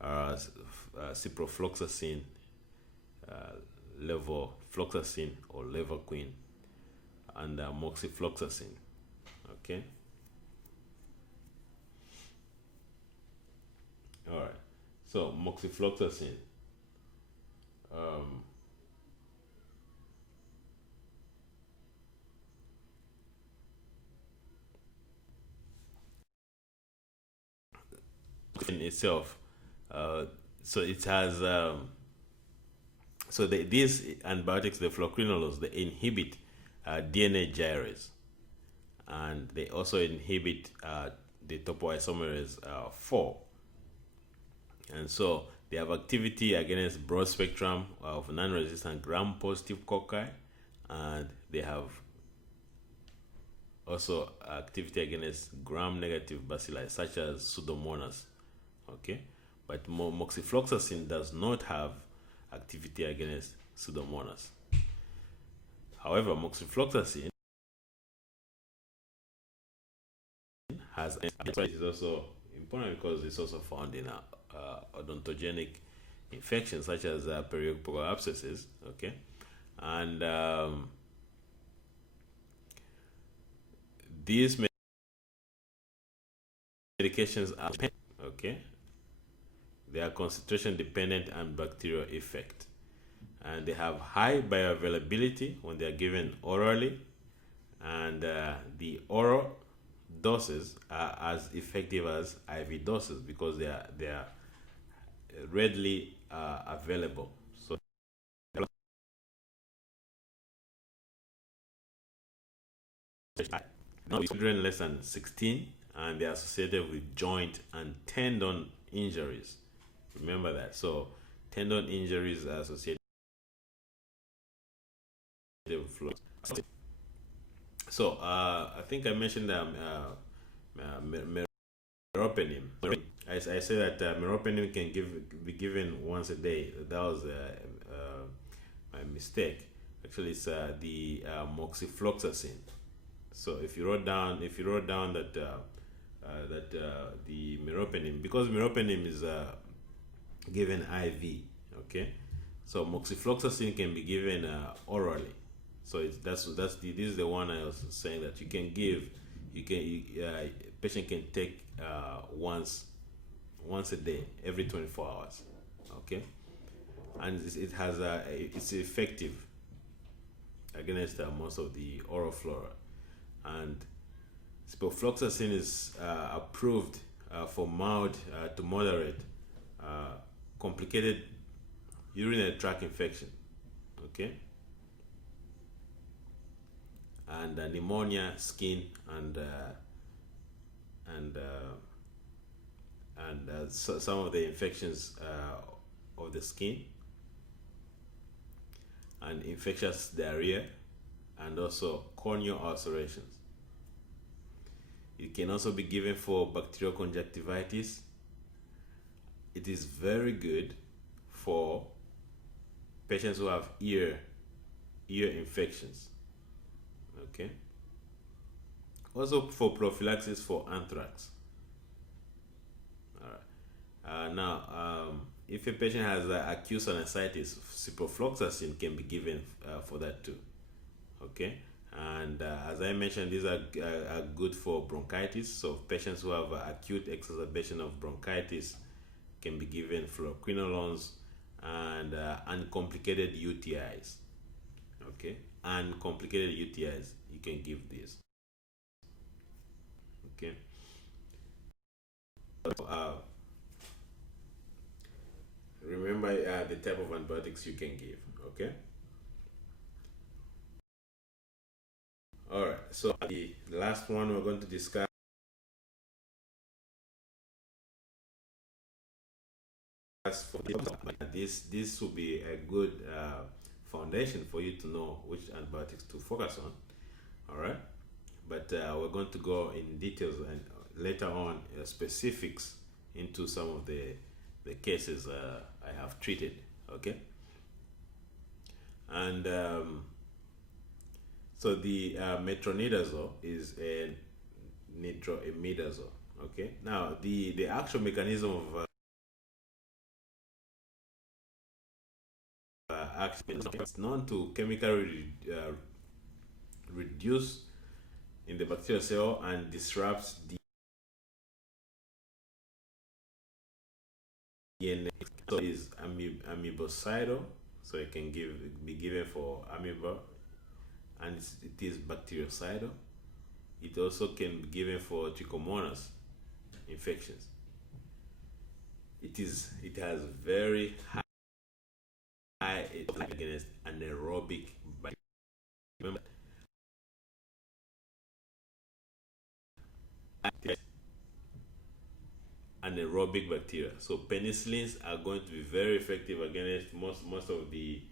are ciprofloxacin, levofloxacin or levaquin, and moxifloxacin. Okay. All right. So moxifloxacin. In itself, so it has these antibiotics, the fluoroquinolones, they inhibit DNA gyrase, and they also inhibit the topoisomerase 4, and so they have activity against broad spectrum of non-resistant gram-positive cocci, and they have also activity against gram-negative bacilli such as Pseudomonas. Okay, but moxifloxacin does not have activity against Pseudomonas. However, moxifloxacin has, is also important because it's also found in odontogenic infections such as perioral abscesses. Okay, and these medications are okay. They are concentration dependent and bacterial effect, and they have high bioavailability when they are given orally, and the oral doses are as effective as IV doses because they are readily available. So children less than 16, and they are associated with joint and tendon injuries. Remember that. So tendon injuries are associated with flu. So I think I mentioned meropenem. I said that meropenem can be given once a day. That was my mistake. Actually, it's the moxifloxacin. So if you wrote down that the meropenem, because meropenem is given IV, okay, so moxifloxacin can be given orally. So this is the one I was saying that you can give. Patient can take once a day, every 24 hours. Okay, and it's effective against most of the oral flora. And ciprofloxacin is approved for mild to moderate complicated urinary tract infection. Okay, and pneumonia, skin, and some of the infections of the skin, and infectious diarrhea, and also corneal ulcerations. It can also be given for bacterial conjunctivitis. It is very good for patients who have ear infections. Okay. Also for prophylaxis for anthrax. All right. Now, if a patient has acute sinusitis, ciprofloxacin can be given for that too. Okay. And as I mentioned, these are good for bronchitis. So patients who have acute exacerbation of bronchitis can be given fluoroquinolones, and uncomplicated UTIs. Okay, uncomplicated UTIs, you can give this. Okay. So, remember the type of antibiotics you can give. Okay. All right. So the last one we're going to discuss for this will be a good foundation for you to know which antibiotics to focus on. All right, but we're going to go in details and later on specifics into some of the cases I have treated. Okay, and so the metronidazole is a nitroimidazole. Okay, now the actual mechanism of action is known to chemically reduce in the bacterial cell and disrupts the DNA. So it is amoebocidal, so it can be given for amoeba, and it is bactericidal. It also can be given for trichomonas infections. It has very high against anaerobic bacteria. Remember, anaerobic bacteria. So penicillins are going to be very effective against most of the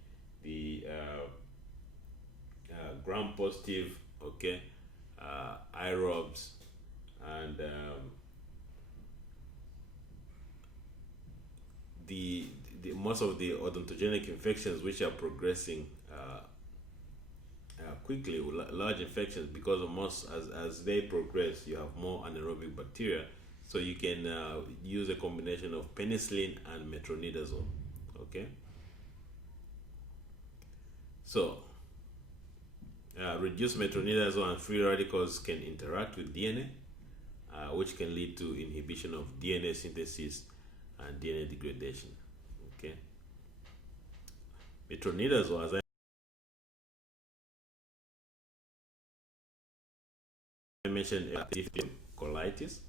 gram-positive, okay, aerobes, and the most of the odontogenic infections which are progressing quickly, large infections, because of as they progress, you have more anaerobic bacteria. So you can use a combination of penicillin and metronidazole. Okay. So reduced metronidazole and free radicals can interact with DNA, which can lead to inhibition of DNA synthesis and DNA degradation. Okay. Metronidazole, as I mentioned, colitis,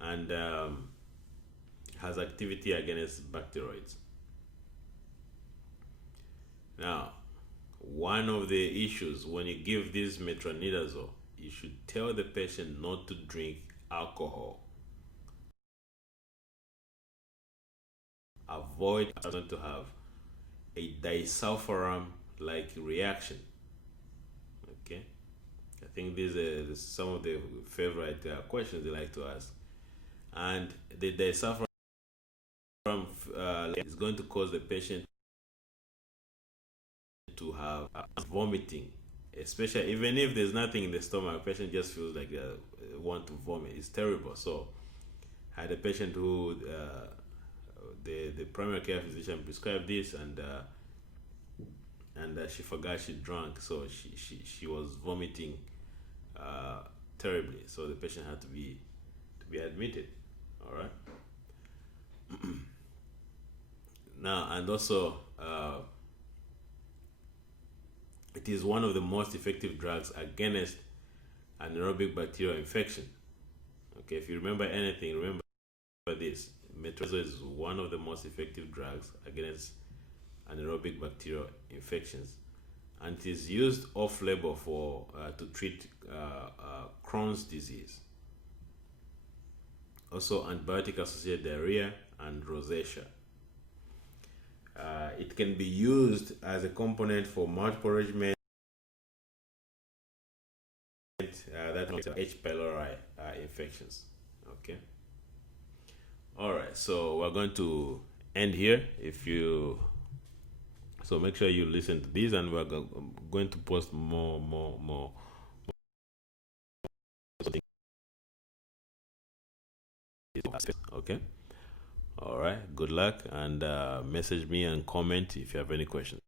and has activity against bacteroids. Now, one of the issues when you give this metronidazole, you should tell the patient not to drink alcohol. Avoid to have a disulfiram like reaction. Okay, I think these are some of the favorite questions they like to ask. And the disulfiram is going to cause the patient to have vomiting, especially even if there's nothing in the stomach. The patient just feels like they want to vomit. It's terrible. So I had a patient who the primary care physician prescribed this, and and she forgot she drank, so she was vomiting terribly. So the patient had to be admitted. All right. Now, and also, it is one of the most effective drugs against anaerobic bacterial infection. Okay, if you remember anything, remember this. Metronidazole is one of the most effective drugs against anaerobic bacterial infections, and it is used off-label for to treat Crohn's disease, also antibiotic-associated diarrhea and rosacea. It can be used as a component for multiple regimens that H. pylori infections. Okay. All right. So we're going to end here. So make sure you listen to these, and we're going to post more. Okay. All right. Good luck, and message me and comment if you have any questions.